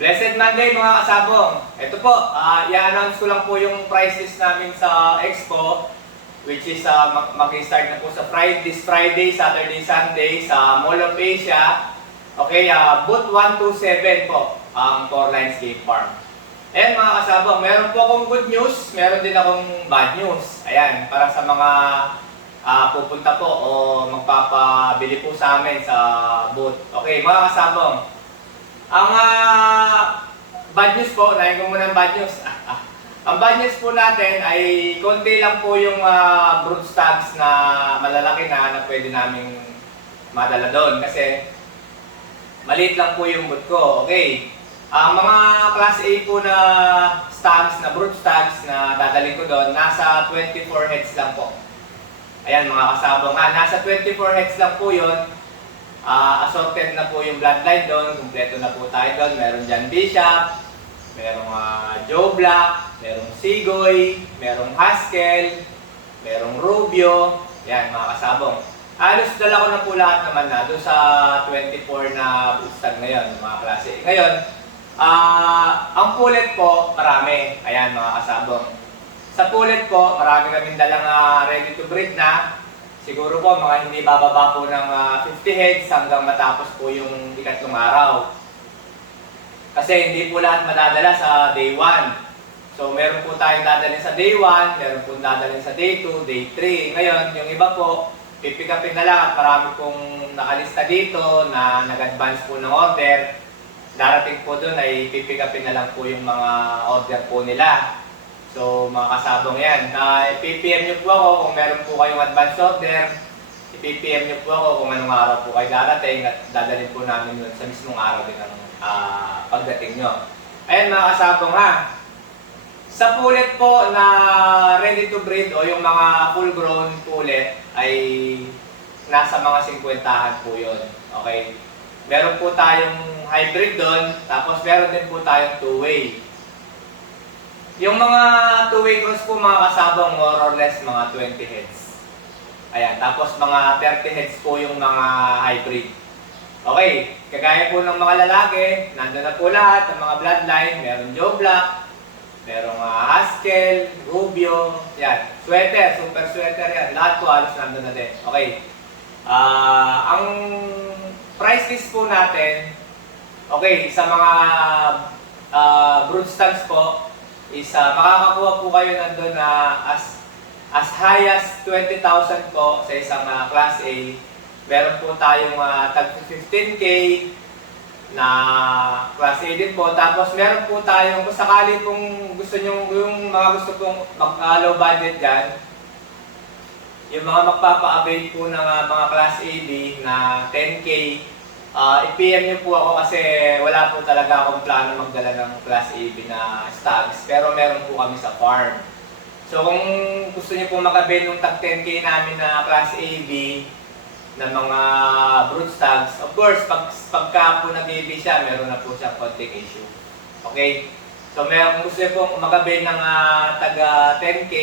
Blessed Monday mga kasabong. Ito po, i-announce ko lang po yung price list namin sa Expo, which is mag-start na po sa this Friday, Saturday, Sunday sa Mall of Asia. Okay, booth 127 po, ang 4 Lines Skate Farm. Ayan mga kasabong, meron po akong good news, meron din akong bad news. Ayan, para sa mga pupunta po o magpapabili po sa amin sa booth. Okay, mga kasabong. Ang bad news po, nahin ko muna ang bad news. Ang bad news po natin ay konti lang po yung broodstags na malalaki na pwede naming madala doon. Kasi maliit lang po yung booth ko. Okay. Ang mga class A po na stags, na broodstags na dadalhin ko doon, nasa 24 heads lang po. Ayan mga kasabong nga, nasa 24 heads lang po yun. Assorted na po yung bloodline doon, kumpleto na po tayo doon. Meron John Bishop, merong Joe Black, merong Sigoy, merong Haskell, merong Rubio. Yan mga kasabong. Halos dala ko na po lahat naman na doon sa 24 na boostag ngayon, mga klase. Ngayon, ang pullet po, marami. Ayan mga kasabong. Sa pullet po, marami kaming dalang ready to breed na. Siguro po mga hindi bababa po ng 50 heads hanggang matapos po yung ikatlong araw. Kasi hindi po lahat madadala sa day 1. So meron po tayong dadalhin sa day 1, meron po dadalhin sa day 2, day 3. Ngayon, yung iba po, pipikapin na lang at marami pong nakalista dito na nag-advance po ng order. Darating po doon ay pipikapin na lang po yung mga order po nila. So mga kasabong yan, i-PPM nyo po ako kung meron po kayong advance order. I-PPM nyo po ako kung anong araw po kayo darating at dadalhin po namin yun sa mismong araw din ng pagdating nyo. Ayan mga kasabong ha. Sa pullet po na ready to breed o yung mga full grown pullet ay nasa mga 50 po yun. Okay. Meron po tayong hybrid doon, tapos meron din po tayong two-way. Yung mga two-way cross po mga kasabong more or less mga 20 heads. Ayan, tapos mga 30 heads po yung mga hybrid. Okay, kagaya po ng mga lalaki, nandun na po lahat ng mga bloodline. Meron Joe Black, merong Haskell, Rubio, yan. Sweater, super sweater yan. Lahat po halos nandun na din. Okay. Ang price list po natin, okay, sa mga broodstags po, is makakakuha po kayo nandun na as high as 20,000 po sa isang class A. Meron po tayong tag 15K na class A din po. Tapos meron po tayong, kung sakali pong gusto nyo, yung mga gusto pong low budget dyan, yung mga magpapa-avail po ng mga class A B na 10K, i-PM nyo po ako kasi wala po talaga akong plano magdala ng class AB na stags, pero meron po kami sa farm. So kung gusto nyo po makabil ng tag 10K namin na class AB na mga broodstags, of course, pagka po nag-AB siya, meron na po siya konting issue. Okay? So kung gusto nyo po makabil ng tag 10K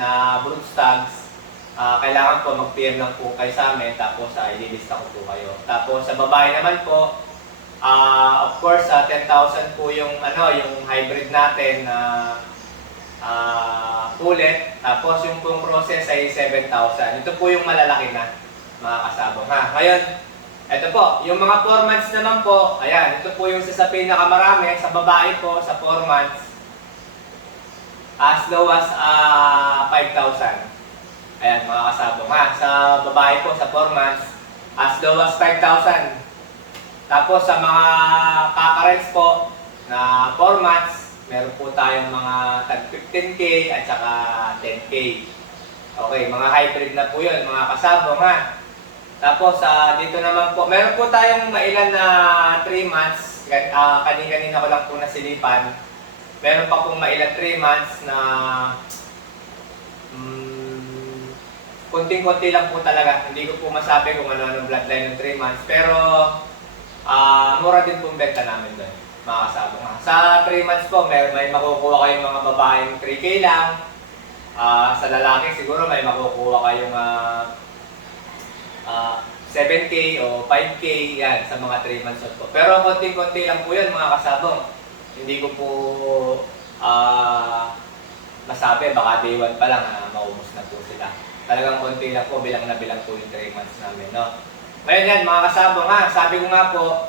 na broodstags, kailangan po mag-PM lang po kayo sa amin, tapos ililista ko po kayo. Tapos sa babae naman po, of course 10,000 po yung yung hybrid natin na pullet. Tapos yung pong process ay 7,000. Ito po yung malalaki na mga kasabong ha. Ngayon, ito po, yung mga 4 months naman po, ayan, ito po yung sa pinakamarami, sa babae po, sa 4 months, as low as 5,000. Ayan mga kasabong ha. Sa babae po sa 4 months, as low as 5,000. Tapos sa mga kakarels po na 4 months, meron po tayong mga tag 15K at saka 10K. Okay, mga hybrid na po yun mga kasabong ha. Tapos dito naman po, meron po tayong mailan na 3 months. Kanina ko lang po nasilipan. Meron pa pong mailan 3 months na konting-konti lang po talaga. Hindi ko po masabi kung ano-ano bloodline ng 3 months. Pero, mura din pong benta namin doon. Mga kasabong. Sa 3 months po, may makukuha kayong mga babaeng 3K lang. Sa lalaki, siguro may makukuha kayong 7K o 5K. Yan, sa mga 3 months po. Pero konting-konti lang po yan, mga kasabong. hindi ko po masabi, baka day 1 pa lang maubos na po sila. Talagang konti lang po, bilang na bilang po yung 3 months namin, no? Ngayon yan, mga kasabong sabi ko nga po,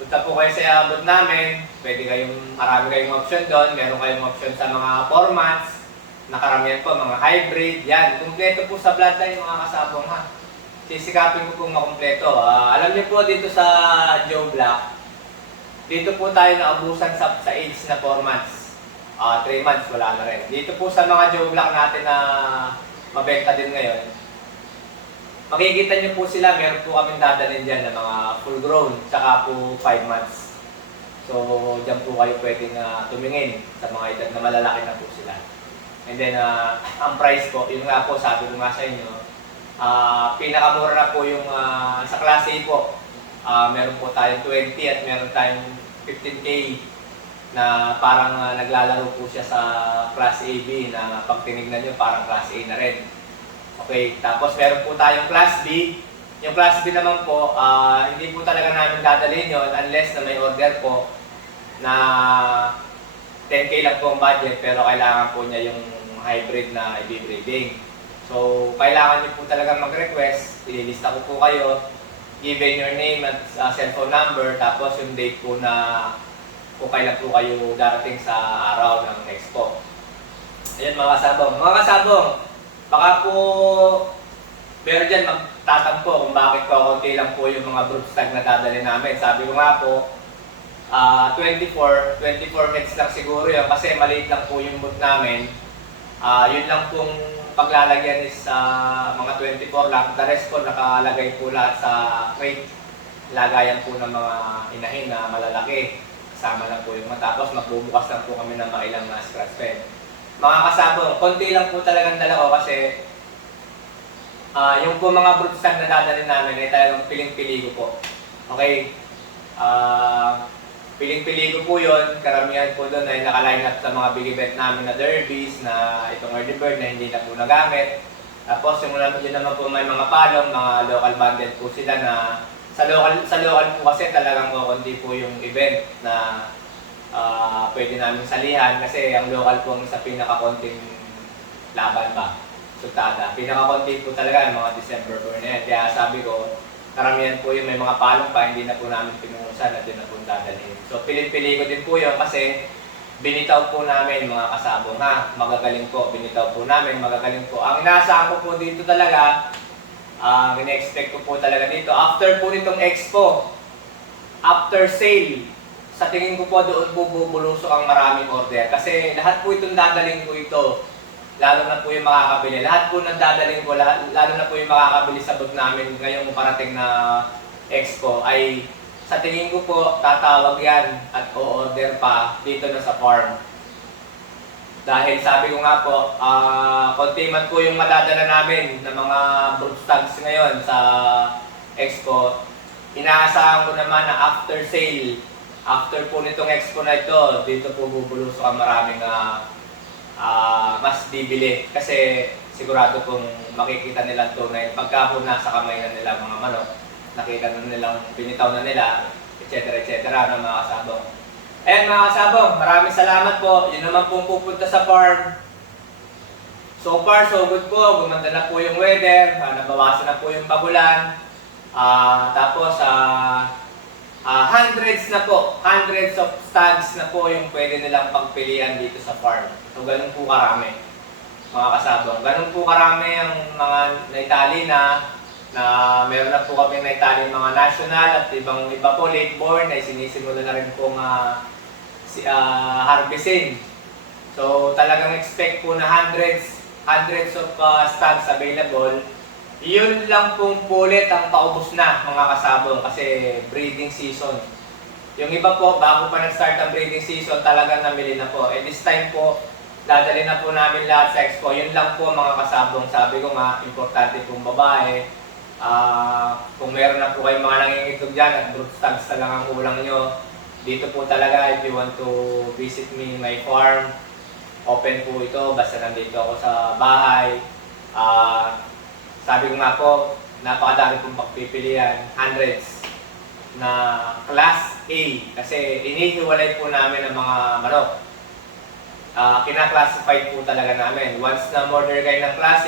punta po kayo sa abot namin, pwede kayong, marami kayong option doon, meron kayong option sa mga formats, nakaramihan po, mga hybrid, yan, kumpleto po sa bloodline mga kasabong Sisikapin ko pong makumpleto. Alam niyo po dito sa Joe Black, dito po tayo naubusan sa age na 4 months. 3 months, wala na rin. Dito po sa mga Joe Black natin na mabenta din ngayon, makikita niyo po sila, meron po kaming dadalhin dyan na mga full grown, tsaka po 5 months. So, dyan po kayo pwedeng tumingin sa mga edad na malalaki na po sila. And then, ang price po, yun nga po, sabi ko nga sa inyo, pinakamura na po yung sa Class A po. Meron po tayong 20 at meron tayong 15K na parang naglalaro po siya sa Class AB na pag tinignan nyo parang Class A na rin. Okay, tapos meron po tayong Class B. Yung Class B naman po, hindi po talaga namin dadalhin yun unless na may order po na 10K lang po ang budget pero kailangan po niya yung hybrid na i-breeding. So, kailangan niyo po talaga mag-request, ililista ko po kayo, given your name at cellphone number, tapos yung date po na kung kailan po kayo darating sa araw ng expo. Ayan mga kasabong. Mga kasabong, baka po meron dyan magtatampo kung bakit po konti lang po yung mga broodstag na dadali namin. Sabi ko nga po, 24 heads lang siguro yun kasi maliit lang po yung boot namin. Yun lang pong paglalagyan is mga 24 lang. The rest po nakalagay po lahat sa crate. Lagayan po ng mga inahin na malalaki. Kasama na po yung matapos, magbubukas lang po kami ng mga ilang scratch pen. Mga kasabong, konti lang po talagang dala ko kasi yung po mga broodstag na dadalhin namin ay talagang piling-pili ko po. Okay? Piling-pili ko po yun. Karamihan po doon ay nakaline up sa mga big event namin na derbies, na itong early bird na hindi na po nagamit. Tapos yung yun naman po may mga palong, mga local banded po sila na sa local po kasi talagang kukunti po yung event na pwede namin salihan kasi ang local po ang sa pinakakonting laban ba, sultada. Pinakakonti po talaga yung mga December born na yan. Kaya sabi ko, karamihan po yung may mga palong pa, hindi na po namin pinungusan at din na po dadalhin. So pili-pili ko din po yun kasi binitaw po namin mga kasabong magagaling po, binitaw po namin, magagaling po. Ang inaasahan ko po dito talaga, in-expect ko po talaga dito, after po nitong expo, after sale, sa tingin ko po doon po bubulusok ang maraming order. Kasi lahat po itong dadaling ko ito, lalo na po yung makakabili. Lahat po ng dadaling ko, lalo na po yung makakabili sa booth namin ngayong parating na expo, ay sa tingin ko po tatawag yan at o-order pa dito na sa farm. Dahil sabi ko nga po, konti man po yung madadala namin ng mga broodstags ngayon sa expo. Inaasahan ko naman na after sale, after po nitong expo na ito, dito po bubulusok ang maraming mas bibili. Kasi sigurado pong makikita nilang tunay. Pagka po nasa kamay na nila mga manok, nakita na nilang binitaw na nila, etc. na mga kasabong. Ayan mga kasabong, maraming salamat po. Yun naman pong pupunta sa farm. So far, so good po. Gumanda na po yung weather. Nabawasan na po yung pagulan. Tapos, hundreds na po. Hundreds of stags na po yung pwede nilang pagpilian dito sa farm. So, ganun po karami. Mga kasabong. Ganun po karami ang mga naitali na meron na po kami naitali mga national at iba po late born ay sinisimula na rin pong harvesting. So talagang expect po na hundreds of stags available. Yun lang pong pulit ang paubos na mga kasabong kasi breeding season. Yung iba po, bago pa nag-start ang breeding season, talagang namili na po. This time po, dadali na po namin lahat sa expo. Yun lang po mga kasabong. Sabi ko nga, importante pong babae. Kung meron na po kayong mga nangingitog dyan at broodstags na lang ang kulang nyo, dito po talaga if you want to visit me in my farm, open po ito, basta nandito ako sa bahay. Sabi ko nga po, napakadami pong pagpipilian, hundreds. na Class A kasi inihiwalay po namin ang mga manok. Kina-classify po talaga namin. Once na order kayo ng Class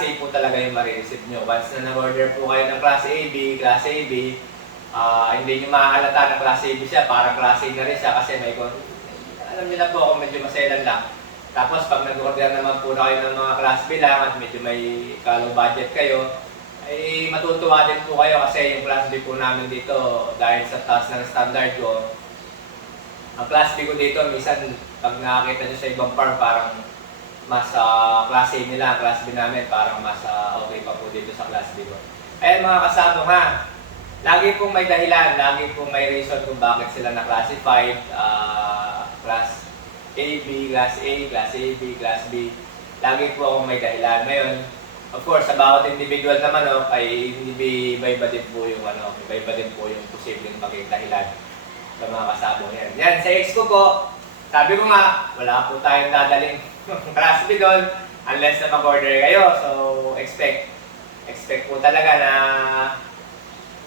A po talaga yung marireceive nyo. Once na na-order po kayo ng Class Class A, B, hindi nyo makahalata na Class A, B siya, parang Class A na rin siya kasi alam nyo na po kung medyo maselan lang. Tapos pag nag-order naman po na kayo ng mga Class B lang at medyo may low budget kayo, ay matutuwa din po kayo kasi yung Class B po namin dito dahil sa taas ng standard ko. Ang Class B ko dito, minsan pag nakakita nyo sa ibang farm, parang mas Class A nila, Class B namin, parang mas okay pa po dito sa Class B ko. Ayan mga kasabong ha, lagi pong may dahilan, lagi pong may reason kung bakit sila na-classified, Class A, B, Class A, Class A, B, Class B. Lagi po akong may dahilan. Ngayon, of course, sa bawat individual na manok ay iba-iba din po yung iba-iba din po yung posibleng maging dahilan sa mga kasabong yan. Yan, sa ex ko po, sabi ko nga, wala po tayong dadaling Class B doon unless na mag-order kayo. So, expect po talaga na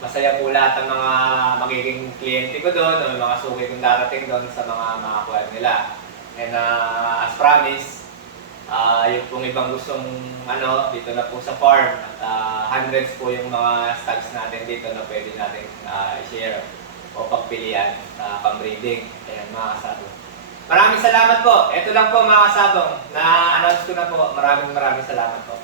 masaya po lahat ng mga magiging kliyente ko doon o mga suki kong darating doon sa mga makakuha nila. And as promised, yung pong ibang gustong dito na po sa farm at hundreds po yung mga stocks natin dito na pwede natin i-share o pagpilian sa pang-breeding. Ayan mga kasabong. Maraming salamat po. Ito lang po mga kasabong. Na-announce ko na po. Maraming salamat po.